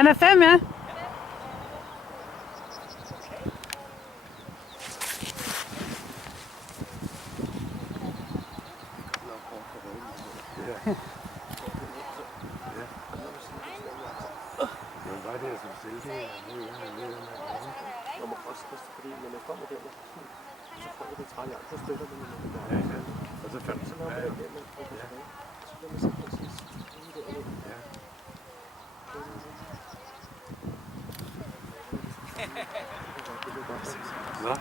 Han er 5, ja. Og så fandt Nå.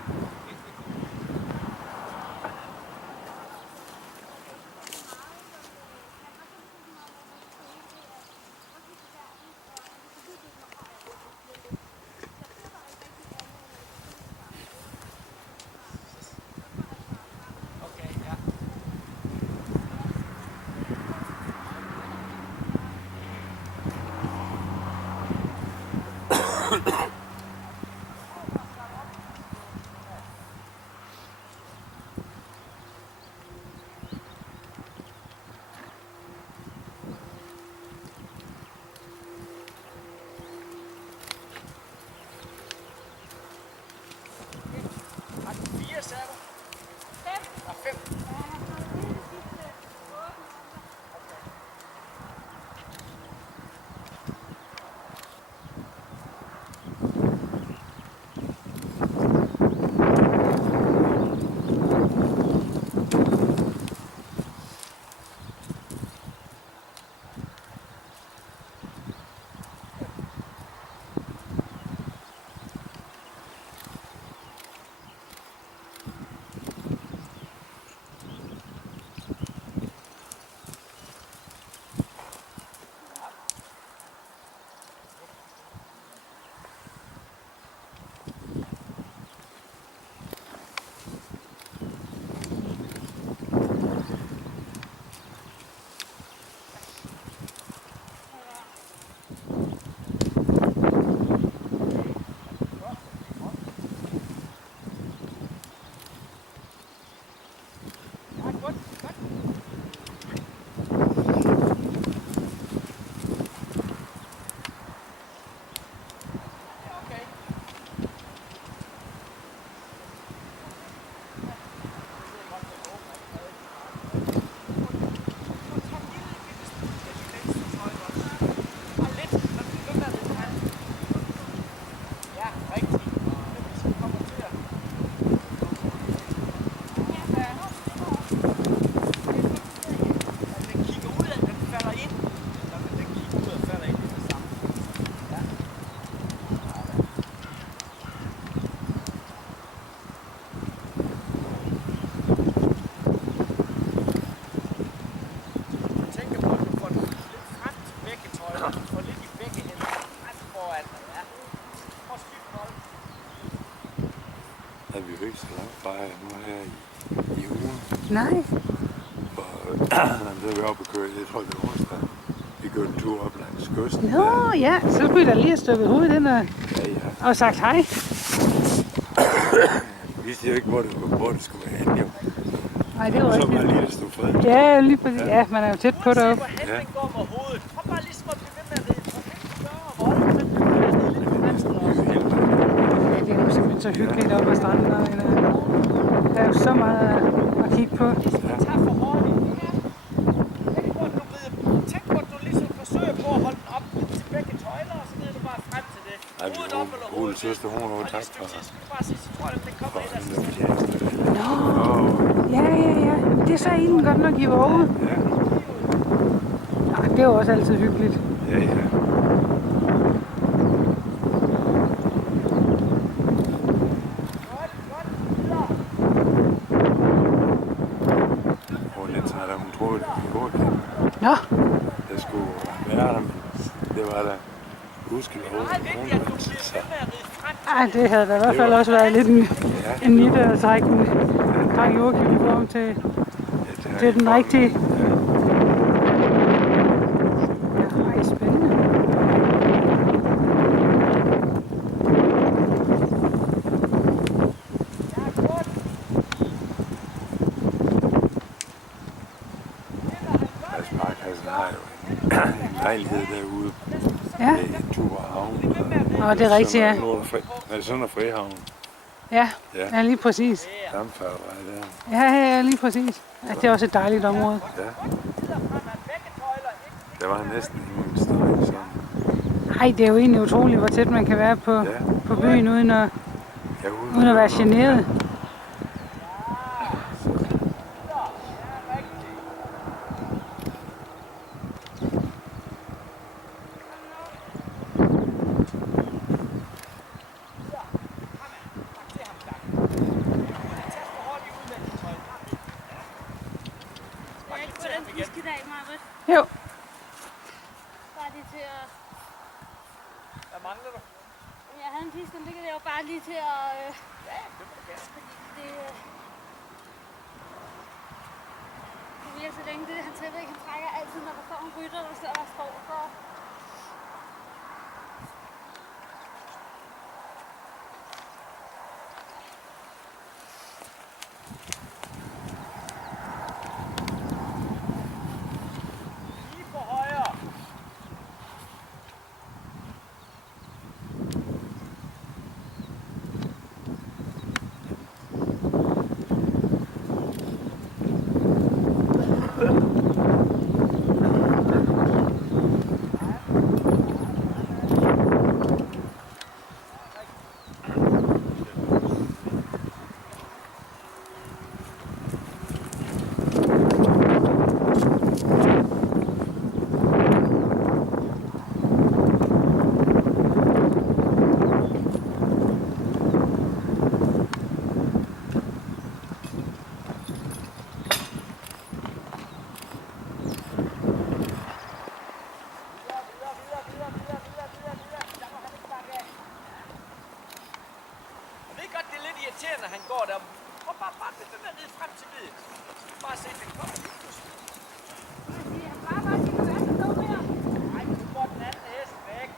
Er vi jo ikke så langt fra nu her i ugen. Nej. Og så er vi oppe og køre, jeg tror det er onsdag. Vi går en tur op langs kysten. Nå, ja, så skulle I da lige have stukket hovedet ind og sagt hej. Vi vidste jo ikke, hvor det skulle være henne, jo. Nej, det var så ikke var lige, der stod fred. Ja, lige præcis. Ja, man er jo tæt på deroppe. Ja. Ja, det er jo simpelthen så hyggeligt oppe ad stranden. Der er jo så meget at kigge på. Tænk på, at du ligesom forsøger på at holde den op til begge tøjler, og så ned du bare frem til det. Hovedet op eller hovedet ned. Søster, hun har tak for. Bare sige, så tror jeg, den kommer ind af sig selv. Nå, ja. Det er så inden godt nok, I var ude. Ja. Ja, det er jo også altid hyggeligt. Ja. Hun troede, det var godt. Nå. Der skulle være der, men det var der. Husk, Ej, det havde da i hvert fald også været lidt en nitte at trække Joachim i form til den rigtige. Ej, spændende. Sparkassen har jo en lejlighed derude. Ja. Med Tuborg Havn. Og det er rigtigt, ja. Sønder Frihavn. Ja, Ja. ja, lige præcis. Dampfærgevej der. Ja, lige præcis. Ja, det er også et dejligt område. Ja. Der var næsten ingen støj sådan. Ej, det er jo egentlig utroligt, hvor tæt man kan være på byen, uden at være generet. Jo. Bare lige til at... Hvad mangler du? Jeg havde en piste, den ligger der jo bare lige til at... Ja, det må du gerne. Fordi det virker så længe, det han tæpper ikke. Han trækker altid, når der står en rytter, der står for... Lige på højre. Irriterende, han går der. Prøv bare den der ned frem til videt. Bare se, den kommer lige pludselig. Nej, du får den anden hest væk.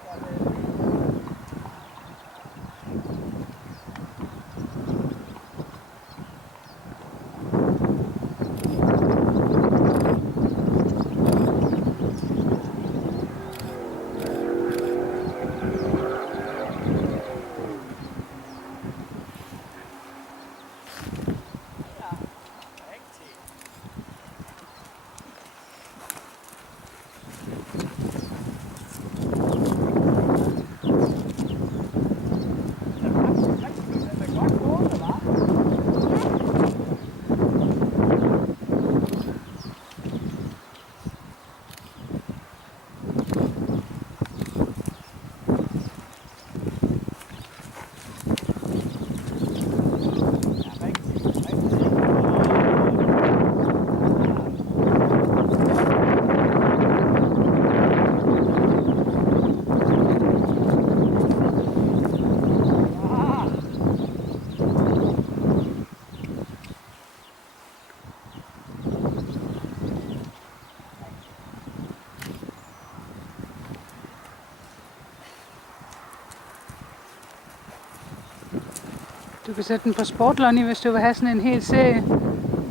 Du kan sætte den på Sport Lonnie, hvis du vil have sådan en hel serie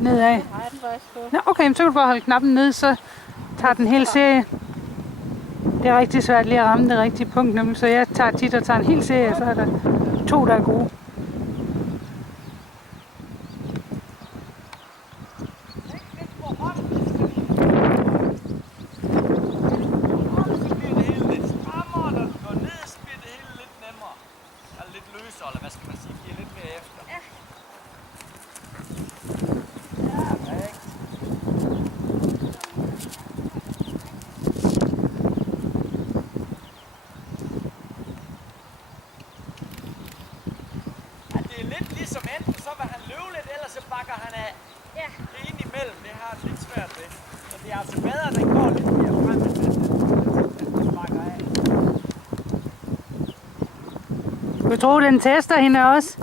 nedad. Nå, okay, så kan du bare holde knappen ned, så tager den hele serie. Det er rigtig svært lige at ramme det rigtige punkt, nemlig, så jeg tager tit og tager en hel serie, og så er der 2, der er gode. Ligesom enten så vil han løbe lidt, eller så bakker han af. Ja. Det er inde imellem, det har jeg lidt svært ved. Så det er altså bedre, at den går lidt mere frem, end den bakker af. Du tror, den tester hende også?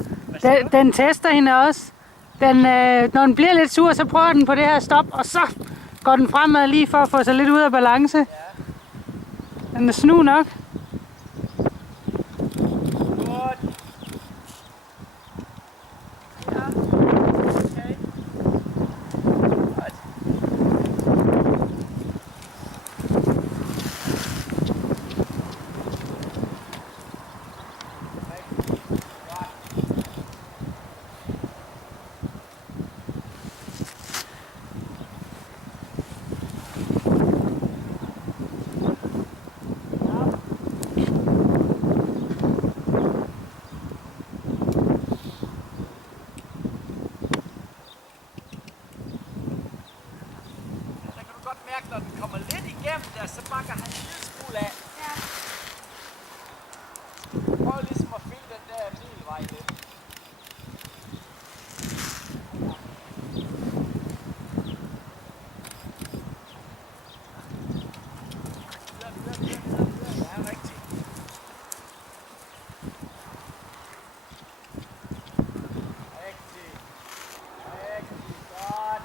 Den tester hende også. Når den bliver lidt sur, så prøver den på det her stop, og så går den fremad lige for at få sig lidt ud af balance. Ja. Den er snu nok. lidt. Ja, rigtigt. Rigtigt. Rigtig godt.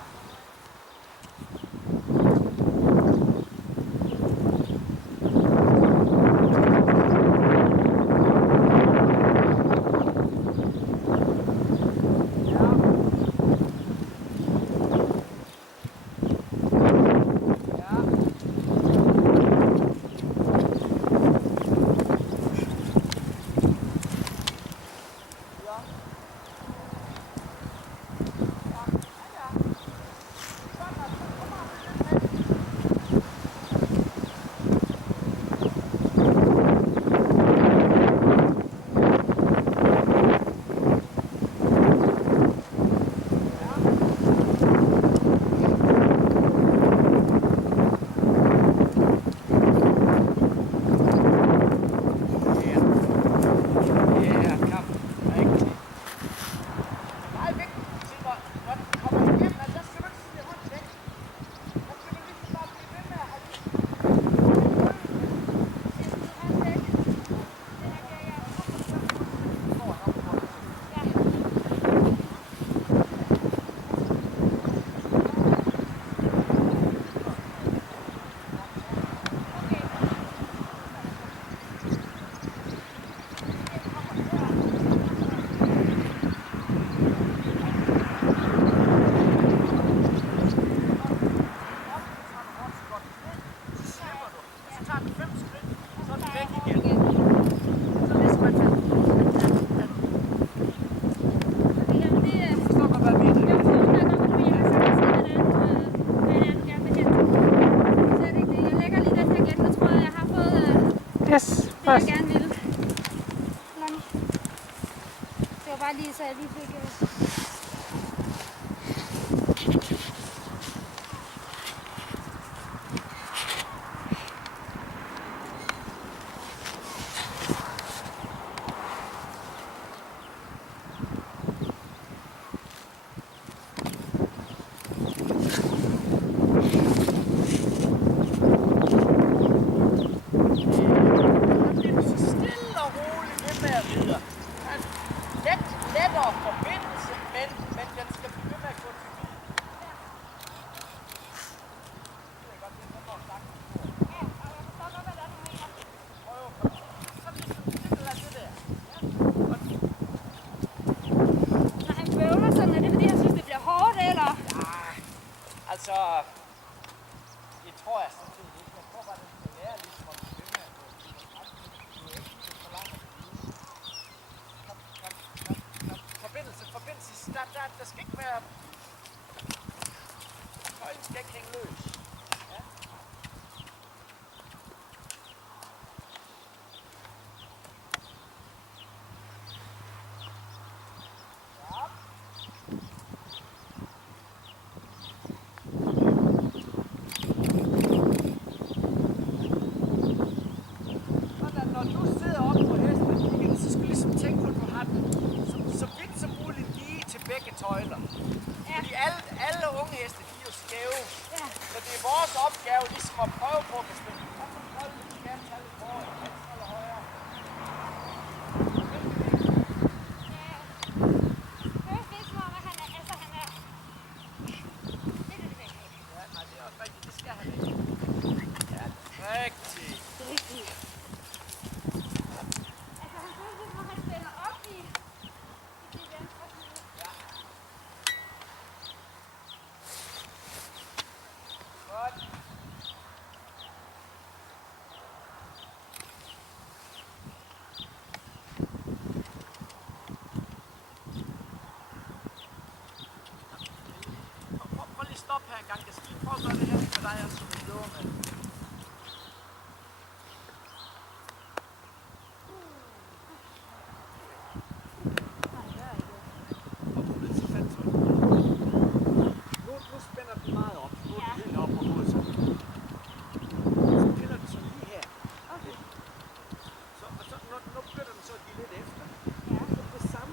Yes, Det jeg først. gerne ville. Lonnie. Det var bare lige så jeg lige fik... Lettere forbindelse, men den skal blive ved med at gå til bil. Det er godt, det er godt sagt. Ja, og jeg forstår godt, hvad der er, du mener. Prøv. Så ligesom det der. Ja. Når han bøvler sådan, er det fordi, han synes, det bliver hårdt, eller? Ja, altså... Det tror jeg sådan set ikke. Jeg tror bare, den skal lære ligesom at blive ved med at gå. For langt at blive. Forbindelse. Der skal ikke være... Tøjen skal ikke hænge løs. Ja. Sådan, når du sidder oppe på hesten, så skal du ligesom tænke på, at du har den så vidt som muligt lige til begge tøjler. Ja. Fordi alle unge heste, de er jo skæve. Ja. Så det er vores opgave ligesom at prøve på at bestemme. Så kan du holde lidt gas, tage lidt foran, venstre eller højre. Føles lidt som om, at han er... Altså, han er... Det er det væk. Ja, nej, det er også rigtigt. Det skal han ikke. Ja, rigtigt. Det er rigtigt. Altså, han føles lidt som om, han spænder op i det venstre side. Ja. Godt. Prøv lige at stoppe her en gang. Jeg skal lige prøve at gøre det her med dig, som du løber med. Og du er lidt så fat, så nu spænder den meget op. Nu er den helt op på hovedet. Så piller den så lige her. Okay. Så, og så, nu begynder den så at give lidt efter. Ja. Det samme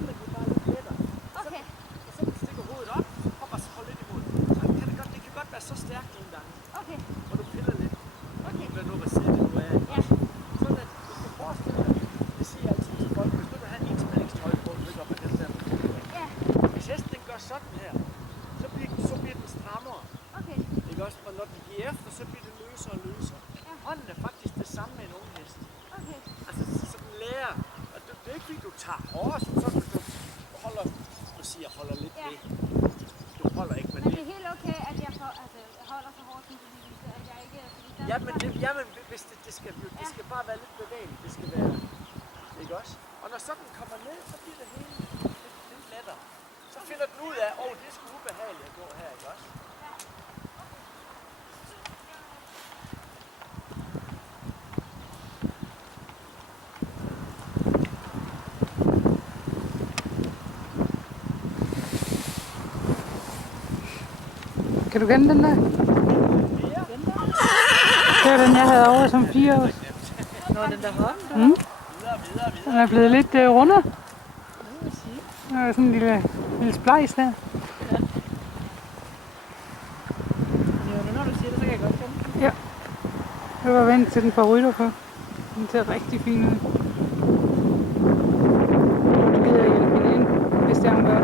er ikke fordi du tager hårdt, så du holder, du siger, holder lidt Ja. ved. Du holder ikke med Men det det. er helt okay, at jeg holder så hårdt, som du lige viser, at jeg ikke... Fordi der Jamen, hvis det skal bare være lidt bevægeligt. Det skal være, ikke også? Og når sådan kommer ned, så bliver det hele lidt lettere. Så finder den ud af, det er sgu ubehageligt at gå her, ikke også? Kan du kende den der? Det var den, jeg havde over som 4 år. Nå, den der hånd. Mm. Videre. Den er blevet lidt rundere. Der er sådan en lille splejs der. Ja, når du siger det, så kan jeg godt kende den. Ja. Jeg var vant til den på rytter på. Den ser rigtig fin ud. Du gider hjælpe hende ind, hvis det er hun gør.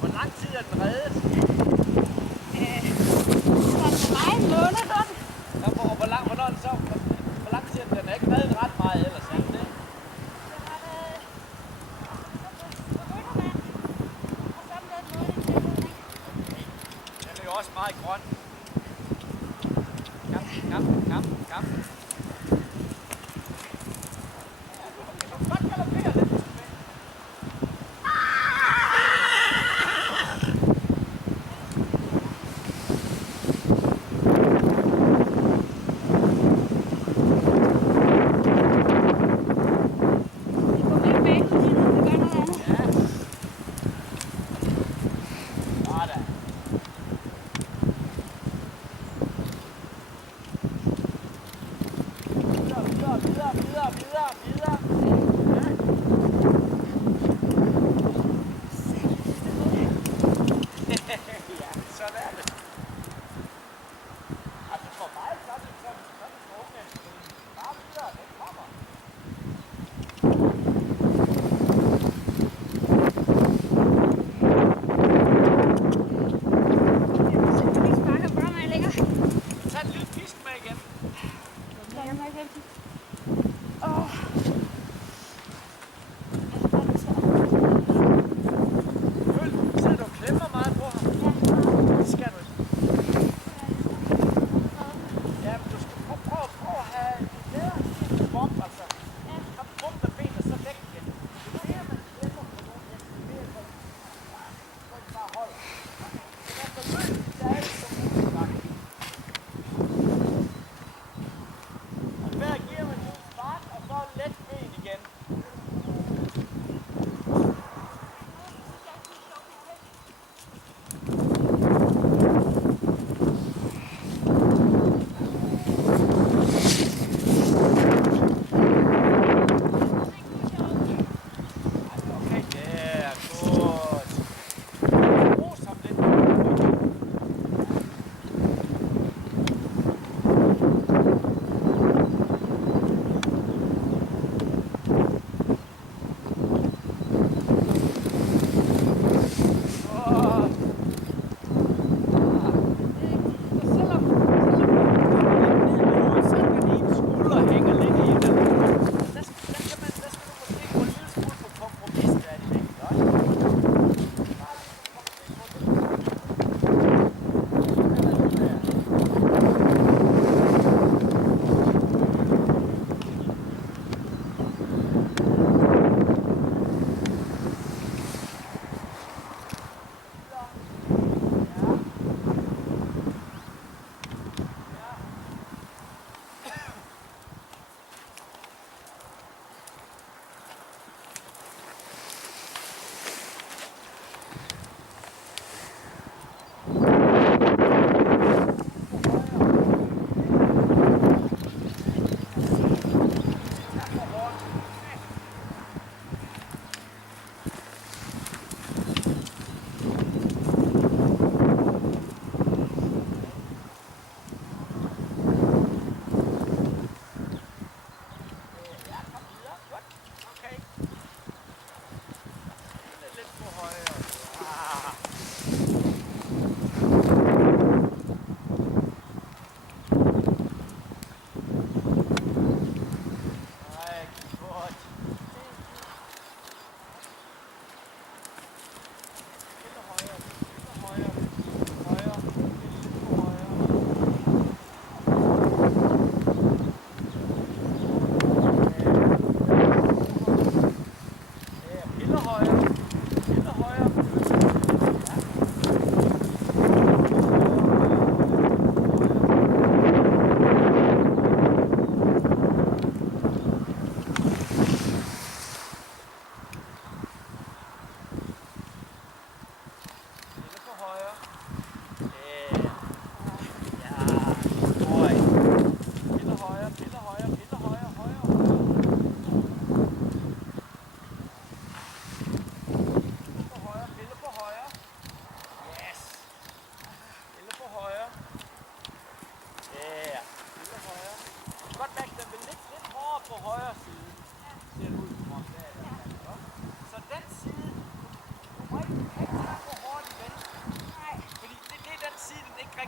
Hvor lang tid er den reddet? Hvor lang tid er den? Den er ikke reddet ret meget ellers, er den det? Den er jo også meget grøn. Kamp. Du kan godt galopere lidt, hvis du vil. Sådan.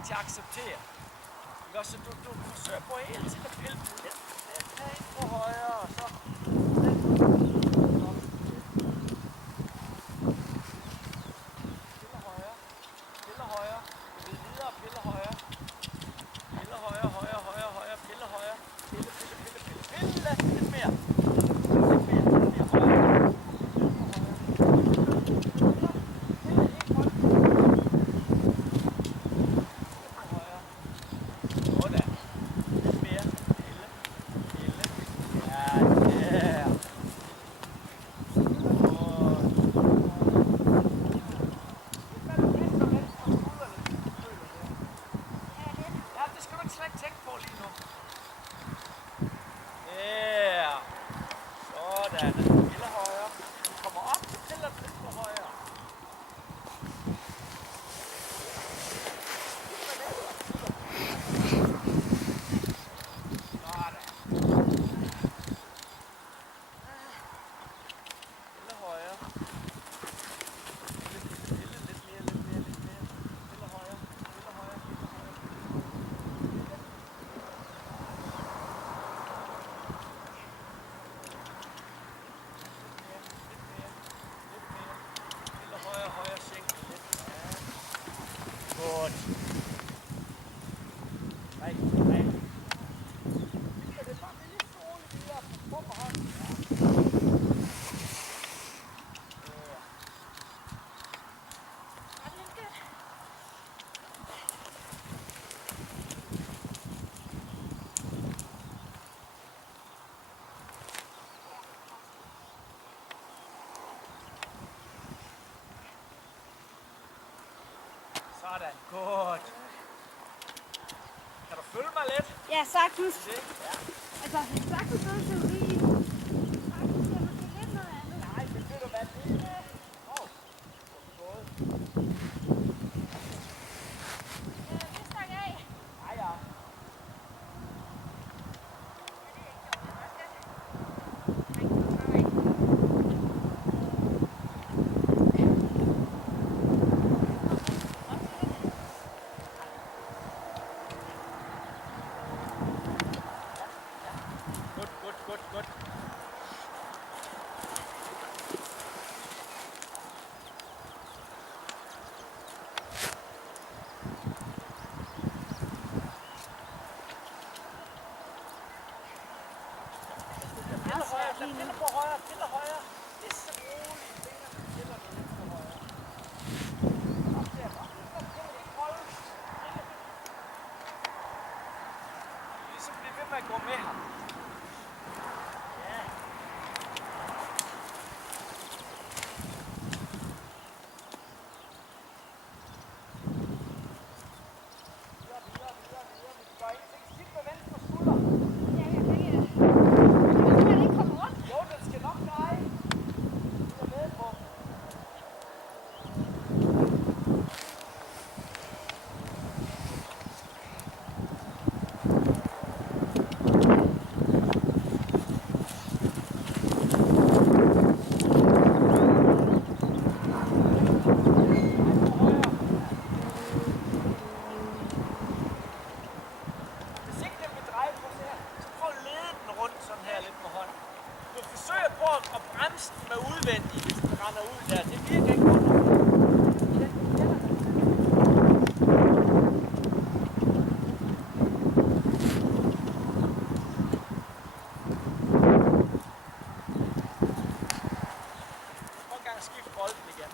til at acceptere. Ikke også? Så du forsøger på hele tiden at pille den lidt herind på højre, og så... Pille højre. Pille højre. Du vil videre, pille højre. Pille højre, højre, højre, højre. Pille højre. Pille, pille, pille, pille, pille. Lidt mere. Lidt mere, lidt mere højre. Sådan, godt. Kan du følge mig lidt? Ja, sagtens. Det? Ja. Altså, sagtens noget teori. Sagtens er måske lidt noget andet. Nej, men ved du hvad det er? Åh, hvor er det gået? Vi stak af. Ja, ja. Godt. Pille på højre. Det er så roligt. Piller du lidt på højre. Op der, hold. Ligesom blive ved med at gå med ham. Ja. Videre. Vi gør ingenting. Skidt med venstre skulder. Ja, jeg kan ikke komme rundt. Jo, den skal nok dreje. Du er med på. Hvis ikke den vil dreje på sådan her, så prøv at lede den rundt sådan her lidt med hånden. Du forsøger på at bremse den med udvendig, hvis den render ud der. Det virker ikke godt. Prøv en gang at skifte bolden igen.